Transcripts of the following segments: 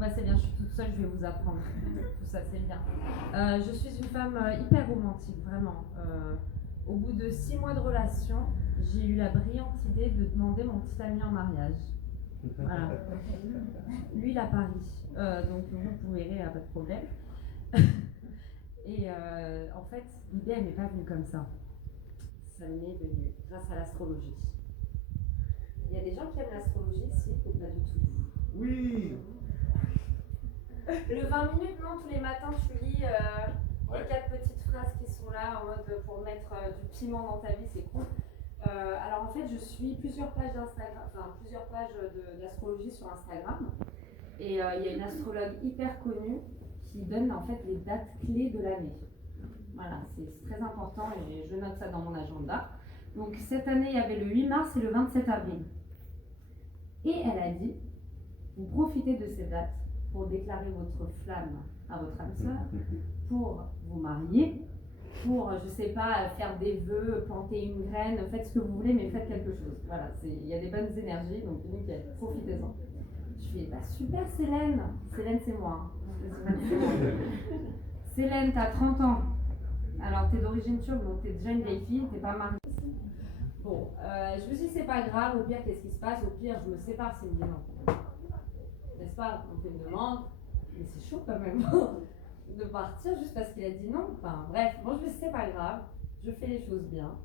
bah c'est bien, je suis toute seule, je vais vous apprendre tout ça, c'est bien. Je suis une femme hyper romantique, vraiment. Au bout de 6 mois de relation, j'ai eu la brillante idée de demander mon petit ami en mariage. Voilà. Lui, il a Paris, donc vous pouvez rire, pas de problème. Et en fait, l'idée, elle m'est pas venue comme ça. Ça m'est venu grâce à l'astrologie. Il y a des gens qui aiment l'astrologie ici ou pas du tout? Oui. Le 20 minutes, non, tous les matins, tu lis les 4 petites phrases qui sont là en mode pour mettre du piment dans ta vie, c'est cool. Alors en fait, je suis plusieurs pages d'Instagram, enfin plusieurs pages d'astrologie sur Instagram. Et il y a une astrologue hyper connue qui donne en fait les dates clés de l'année. Voilà, c'est très important et je note ça dans mon agenda. Donc cette année, il y avait le 8 mars et le 27 avril. Et elle a dit, vous profitez de ces dates pour déclarer votre flamme à votre âme sœur, pour vous marier, pour, je sais pas, faire des vœux, planter une graine, faites ce que vous voulez, mais faites quelque chose. Voilà, il y a des bonnes énergies, donc nickel, profitez-en. Je fais, bah super Célène. Célène, c'est moi. Célène, t'as 30 ans. Alors, t'es d'origine turque, donc t'es déjà une vieille fille, t'es pas mariée. Bon, je me suis dit, c'est pas grave, au pire, qu'est-ce qui se passe? Au pire, je me sépare, c'est une demande. N'est-ce pas? On fait une demande, mais c'est chaud quand même de partir juste parce qu'il a dit non. Enfin, bref, moi je me suis dit, c'est pas grave, je fais les choses bien.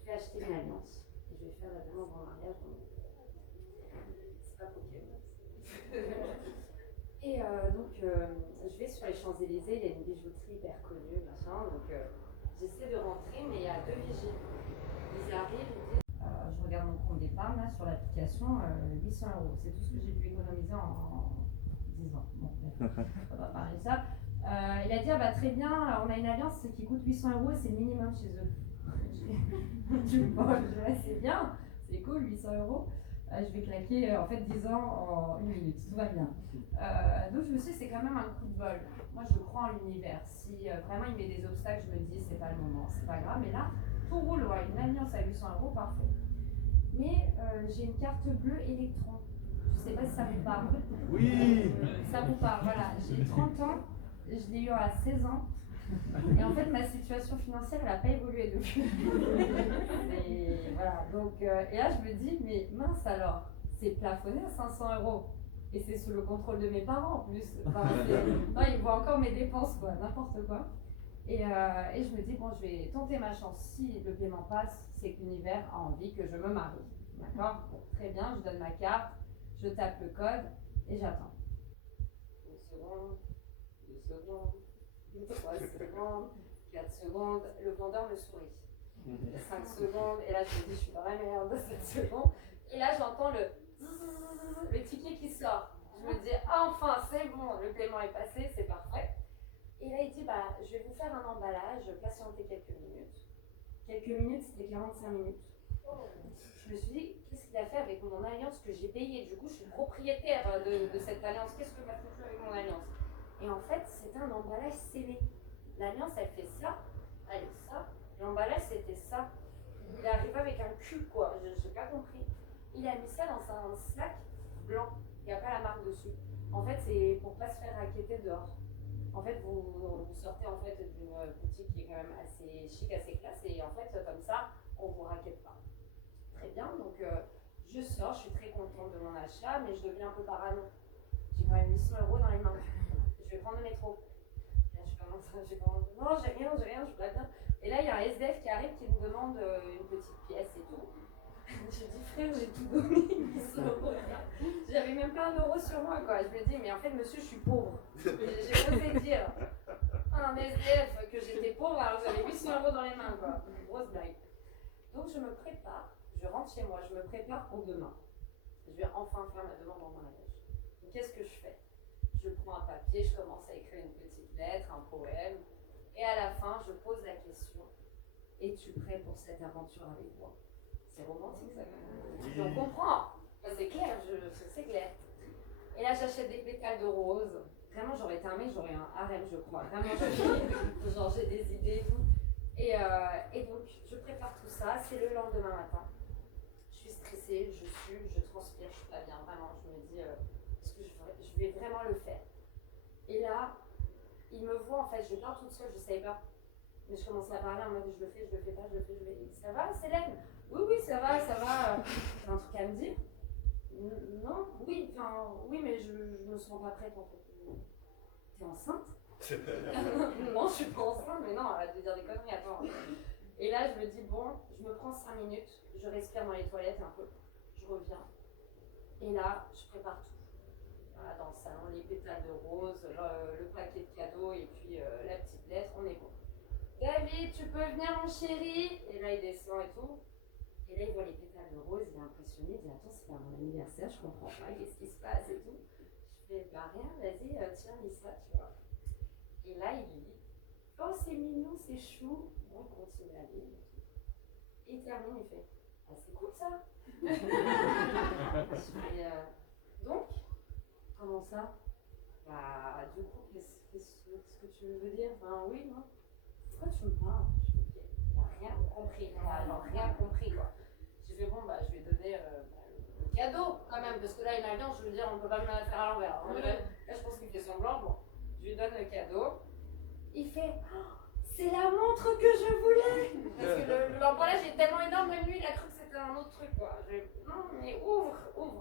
Je vais acheter une alliance et je vais faire la demande en mariage. C'est pas Pokémon. Et donc, je vais sur les Champs-Élysées, il y a une bijouterie hyper connue, machin. Donc, j'essaie de rentrer, mais il y a 2 vigiles. Ils arrivent, ils disent je regarde mon compte d'épargne là sur l'application, 800 euros. C'est tout ce que j'ai pu économiser en 10 ans. Bon, on va parler de ça. Il a dit ah bah très bien, on a une alliance qui coûte 800 euros et c'est le minimum chez eux. C'est bien, c'est cool, 800 euros. Je vais claquer en fait 10 ans en 1 minute, tout va bien. Donc je me suis dit c'est quand même un coup de bol. Moi je crois en l'univers. Si vraiment il met des obstacles, je me dis c'est pas le moment, c'est pas grave. Mais là, tout roule, ouais, une alliance à 800 euros, parfait. Mais j'ai une carte bleue électron. Je sais pas si ça vous parle. Oui. Ça vous parle, voilà. J'ai 30 ans, je l'ai eu à 16 ans. Et en fait, ma situation financière, elle n'a pas évolué depuis. Et voilà. Donc, et là, je me dis, mais mince alors, c'est plafonné à 500 euros. Et c'est sous le contrôle de mes parents en plus. Enfin, non, ils voient encore mes dépenses, quoi, n'importe quoi. Et je me dis, bon, je vais tenter ma chance. Si le paiement passe, c'est que l'univers a envie que je me marie. D'accord? Bon, très bien, je donne ma carte, je tape le code et j'attends. 1 seconde, 2 secondes, 3 secondes, 4 secondes. Le vendeur me sourit. 5 secondes, et là je me dis, je suis dans la merde, 7 secondes. Et là j'entends le ticket qui sort. Je me dis, enfin, c'est bon, le paiement est passé, c'est parfait. Et là, il dit, bah, je vais vous faire un emballage, patientez quelques minutes. Quelques minutes, c'était 45 minutes. Je me suis dit, qu'est-ce qu'il a fait avec mon alliance que j'ai payée? Du coup, je suis propriétaire de cette alliance. Qu'est-ce que m'a foutu avec mon alliance? Et en fait, c'était un emballage scellé. L'alliance, elle fait ça, elle est ça. L'emballage, c'était ça. Il est arrivé avec un cul, quoi. Je n'ai pas compris. Il a mis ça dans un sac blanc. Il n'y a pas la marque dessus. En fait, c'est pour ne pas se faire raqueter dehors. En fait, vous sortez en fait d'une boutique qui est quand même assez chic, assez classe, et en fait, comme ça, on ne vous raquette pas. Très bien, donc je sors, je suis très contente de mon achat, mais je deviens un peu parano. J'ai quand même 800 euros dans les mains. Je vais prendre le métro. Là, je commence, non, j'ai rien, je voudrais bien. Et là, il y a un SDF qui arrive qui me demande une petite pièce et tout. Je dis, frère, j'ai tout donné, 800 euros. J'avais même pas 1 euro sur moi, quoi. Je me dis, mais en fait, monsieur, je suis pauvre. J'ai osé dire à un SDF que j'étais pauvre, alors j'avais 800 euros dans les mains, quoi. Une grosse blague. Donc, je me prépare, je rentre chez moi, je me prépare pour demain. Je vais enfin faire ma demande en mariage. Donc, qu'est-ce que je fais? Je prends un papier, je commence à écrire une petite lettre, un poème, et à la fin, je pose la question, es-tu prêt pour cette aventure avec moi? C'est romantique, ça, quand même. On comprend. C'est clair, c'est clair. Et là, j'achète des pétales de rose. Vraiment, j'aurais été un mec, j'aurais un harem, je crois. Vraiment, genre, j'ai des idées et tout. Et donc, je prépare tout ça. C'est le lendemain matin. Je suis stressée, je sue, je transpire, je suis pas bien. Vraiment, je me dis, est-ce que je vais vraiment le faire. Et là, il me voit, en fait, je pars toute seule, je ne savais pas. Mais je commençais à parler en mode je le fais pas, je le fais. Ça va, Célène? Oui, ça va. T'as un truc à me dire? Non, oui, mais je me sens pas prête en fait. T'es enceinte? Non, je suis pas enceinte, mais non, arrête de dire des conneries, attends. Et là, je me dis, bon, je me prends 5 minutes, je respire dans les toilettes un peu, je reviens. Et là, je prépare tout. Voilà, dans le salon, les pétales de rose, le paquet de cadeaux et puis la petite lettre, on est bon. David, tu peux venir mon chéri? Et là il descend et tout. Et là il voit les pétales de rose, il est impressionné, il dit attends c'est pas mon anniversaire, je comprends pas, qu'est-ce qui se passe et tout. Je fais bah rien, vas-y, tiens lis ça, tu vois. Et là il lit, oh c'est mignon, c'est chou, on continue à lire et tout. Et il termine, il fait ah c'est cool ça. Je fais donc, comment ça? Bah du coup, qu'est-ce que tu veux dire? Enfin oui, non? Pourquoi tu me parles? Il n'a rien compris, rien compris quoi. J'ai fait bon, bah je vais donner le cadeau quand même, parce que là il a rien, je veux dire, on peut pas me la faire à l'envers. Hein. Là je pense qu'il fait semblant, bon, je lui donne le cadeau. Il fait oh, c'est la montre que je voulais! Parce que l'emballage est tellement énorme, même lui il a cru que c'était un autre truc quoi. Non mais ouvre!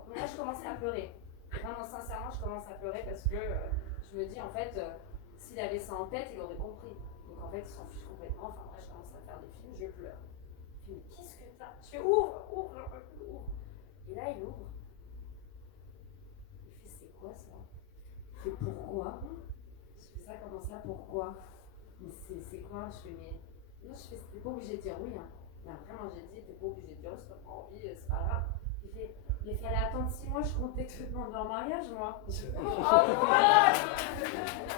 Mais là je commence à pleurer. Vraiment sincèrement je commence à pleurer parce que je me dis en fait, s'il avait ça en tête, il aurait compris. Donc en fait, il s'en fiche complètement. Enfin, moi, je commence à faire des films, je pleure. Je me dis, mais qu'est-ce que t'as? Je fais, ouvre, j'en peux plus, ouvre. Et là, il ouvre. Il fait, c'est quoi ça? Il fait, pourquoi? Je fais ça, comment ça, pourquoi? Mais c'est quoi? Je fais, mais. Non, je fais, t'es pas obligé de dire oui. Hein. Mais après, moi, j'ai dit, t'es pas obligé de dire oui, si t'as pas envie, c'est pas grave. Il fait, mais il fallait attendre 6 mois, je comptais te demander en mariage, moi. Je fais,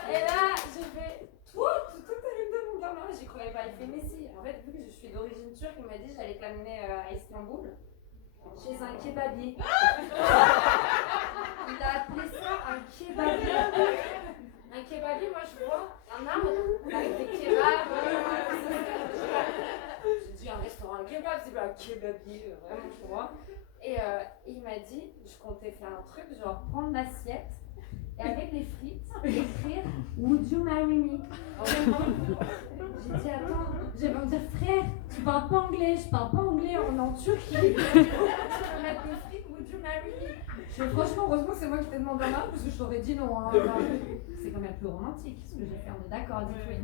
et là, j'ai fait. Toi, t'allais me demander en mariage, j'y croyais pas. Il fait, mais si. En fait, vu que je suis d'origine turque, il m'a dit j'allais te l'amener à Istanbul, chez un kebabier. Il a appelé ça un kebabier. Un kebabier, moi je vois un arbre avec des kebabs. J'ai dit un restaurant kebab, c'est pas un kebabier, vraiment, tu vois. Et il m'a dit, je comptais faire un truc, genre prendre l'assiette. Et avec les frites, écrire Would you marry me? J'ai dit attends, je vais me dire frère, tu parles pas anglais, je parle pas anglais, on est en Turquie. Tu vas mettre des frites, Would you marry me? Je fais franchement, heureusement que c'est moi qui t'ai demandé un mariage parce que je t'aurais dit non. Hein. C'est quand même plus romantique ce que j'ai fait, on est d'accord, dites oui.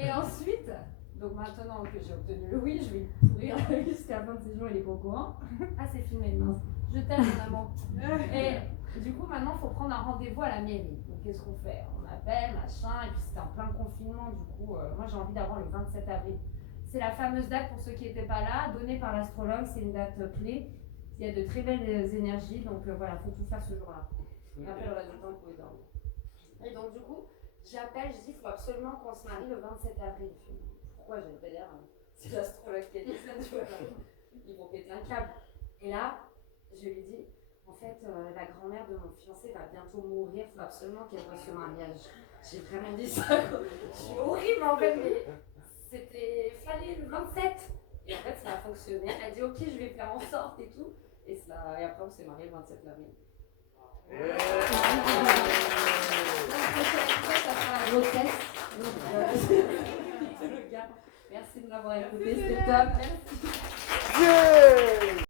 Et ensuite, donc maintenant que j'ai obtenu le oui, je vais le pourrir jusqu'à la fin de ses jours, il est pas au courant. Ah, c'est filmé, mince. Je t'aime, mon amour. Et du coup, maintenant, il faut prendre un rendez-vous à la mairie. Donc, qu'est-ce qu'on fait? On appelle, machin, et puis c'était en plein confinement. Du coup, moi, j'ai envie d'avoir le 27 avril. C'est la fameuse date, pour ceux qui n'étaient pas là, donnée par l'astrologue. C'est une date clé. Il y a de très belles énergies. Donc, voilà, il faut tout faire ce jour-là. Après, le reste du temps, vous pouvez dormir. Et donc, du coup, j'appelle, je dis, il faut absolument qu'on se marie le 27 avril. Pourquoi? J'avais pas l'air. C'est l'astrologue qui a dit ça, tu vois. Ils vont péter un câble. Et là, je lui dis, en fait, la grand-mère de mon fiancé va bientôt mourir, il faut absolument qu'elle voie ce mariage. J'ai vraiment dit ça. Je suis horrible en fait, mais fallait le 27. Et en fait, ça a fonctionné. Elle a dit, ok, je vais faire en sorte et tout. Et après, on s'est mariés le 27 avril. Ça sera un grossesse. Merci de m'avoir écouté, c'était top. Merci.